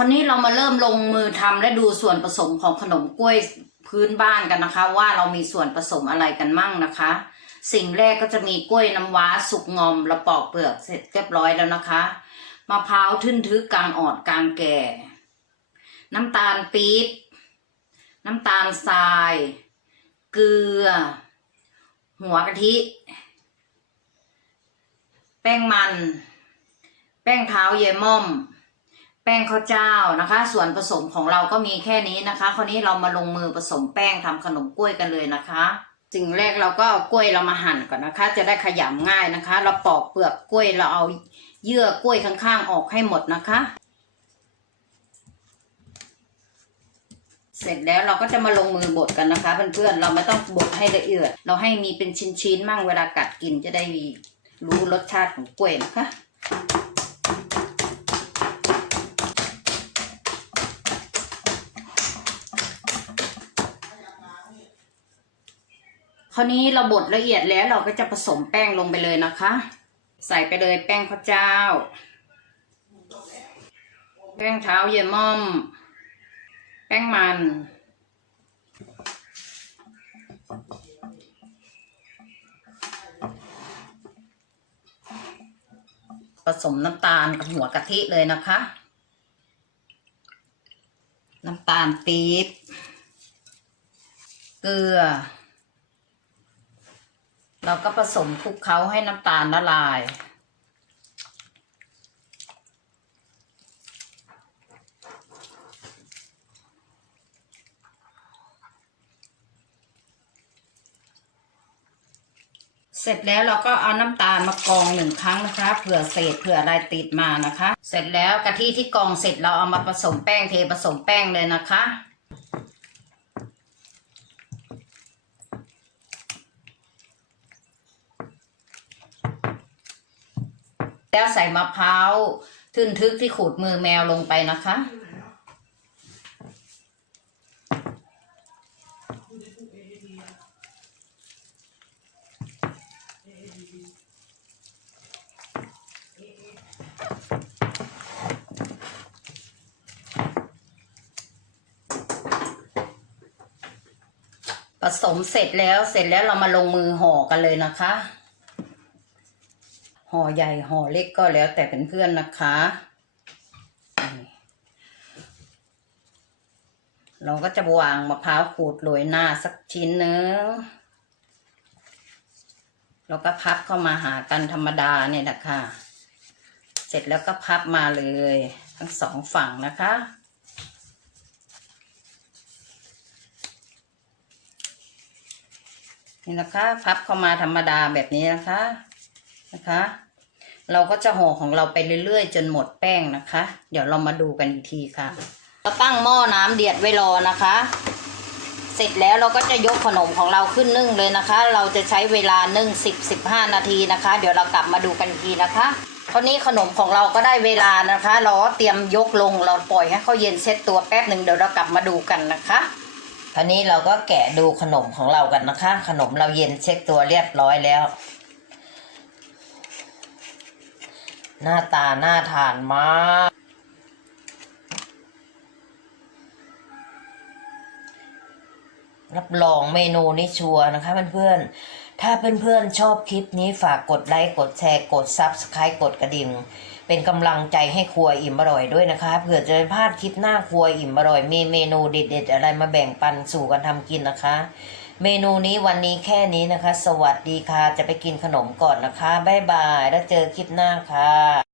คราวนี้เรามาเริ่มลงมือทำและดูส่วนผสมของขนมกล้วยพื้นบ้านกันนะคะ ว่าเรามีส่วนผสมอะไรกันมั่งนะคะ สิ่งแรกก็จะมีกล้วยน้ำว้าสุกงอมและปอกเปลือกเสร็จเรียบร้อยแล้วนะคะมะพร้าวทึ่นทึกกลางอ่อนกลางแก่ น้ำตาลปี๊บน้ำตาลทราย เกลือ หัวกะทิ แป้งมัน แป้งเท้าเยายม่อม แป้งข้าวเจ้านะคะ ส่วนผสมของเราก็มีแค่นี้นะคะ คราวนี้เรามาลงมือผสมแป้งทำขนมกล้วยกันเลยนะคะสิ่งแรกเราก็เอากล้วยเรามาหั่นก่อนนะคะ จะได้ขยำง่ายนะคะ เราปอกเปลือกกล้วยเราเอาเยื่อกล้วยข้างๆออกให้หมดนะคะ เสร็จแล้วเราก็จะมาลงมือบดกันนะคะเพื่อนๆเราไม่ต้องบดให้ละเอียด เราให้มีเป็นชิ้นๆมั่งเวลากัดกินจะได้รู้รสชาติของกล้วยนะคะ คราวนี้เราบดละเอียดแล้วเราก็จะผสมแป้งลงไปเลยนะคะ ใส่ไปเลยแป้งข้าวเจ้า แป้งเท้าเยม่อม แป้งมัน ผสมน้ำตาลกับหัวกะทิเลยนะคะ น้ำตาลปี๊บเกลือ เราก็ผสมคลุกเคล้าให้น้ำตาลละลาย เสร็จแล้วเราก็เอาน้ำตาลมากรองหนึ่งครั้งนะคะเผื่อเศษเผื่ออะไรติดมานะคะ เสร็จแล้วกะทิที่กรองเสร็จเราเอามาผสมแป้งเทผสมแป้งเลยนะคะ แล้วใส่มะพร้าวทึนทึกที่ขูดมือแมวลงไปนะคะ ผสมเสร็จแล้วเสร็จแล้วเรามาลงมือห่อกันเลยนะคะ ห่อใหญ่ห่อเล็กก็แล้วแต่เป็นเพื่อนนะคะ เราก็จะวางมะพร้าวขูดโรยหน้าสักชิ้นเนึงแล้วก็พับเข้ามาหากันธรรมดาเนี่ยนะคะ เสร็จแล้วก็พับมาเลย ทั้งสองฝั่งนะคะ นี่นะคะ พับเข้ามาธรรมดาแบบนี้นะคะ นะคะ เราก็จะห่อของเราไปเรื่อยๆ จนหมดแป้งนะคะ เดี๋ยวเรามาดูกันอีกทีค่ะเราตั้งหม้อน้ำเดือดไว้รอนะคะ เสร็จแล้วเราก็จะยกขนมของเราขึ้นนึ่งเลยนะคะ เราจะใช้เวลานึ่งสิบสิบห้านาทีนะคะ เดี๋ยวเรากลับมาดูกันอีกทีนะคะคราวนี้ขนมของเราก็ได้เวลานะคะ เราเตรียมยกลงเราปล่อยให้เขาเย็นเซ็ตตัวแป๊บหนึ่งเดี๋ยวเรากลับมาดูกันนะคะคราวนี้เราก็แกะดูขนมของเรากันนะคะ ขนมเราเย็นเช็คตัวเรียบร้อยแล้ว หน้าตาน่าทานมากรับรองเมนูนี้ชัวร์นะคะเพื่อนๆ ถ้าเพื่อนๆ ชอบคลิปนี้ฝากกดไลค์ กดแชร์ กดซับสไครต์กดกระดิ่ง เป็นกำลังใจให้ครัวอิ่มอร่อยด้วยนะคะ เผื่อจะไม่พลาดคลิปหน้าครัวอิ่มอร่อย มีเมนูเด็ดๆ อะไรมาแบ่งปันสู่กันทำกินนะคะ เมนูนี้วันนี้แค่นี้นะคะ สวัสดีค่ะ จะไปกินขนมก่อนนะคะ บ๊ายบาย แล้วเจอคลิปหน้าค่ะ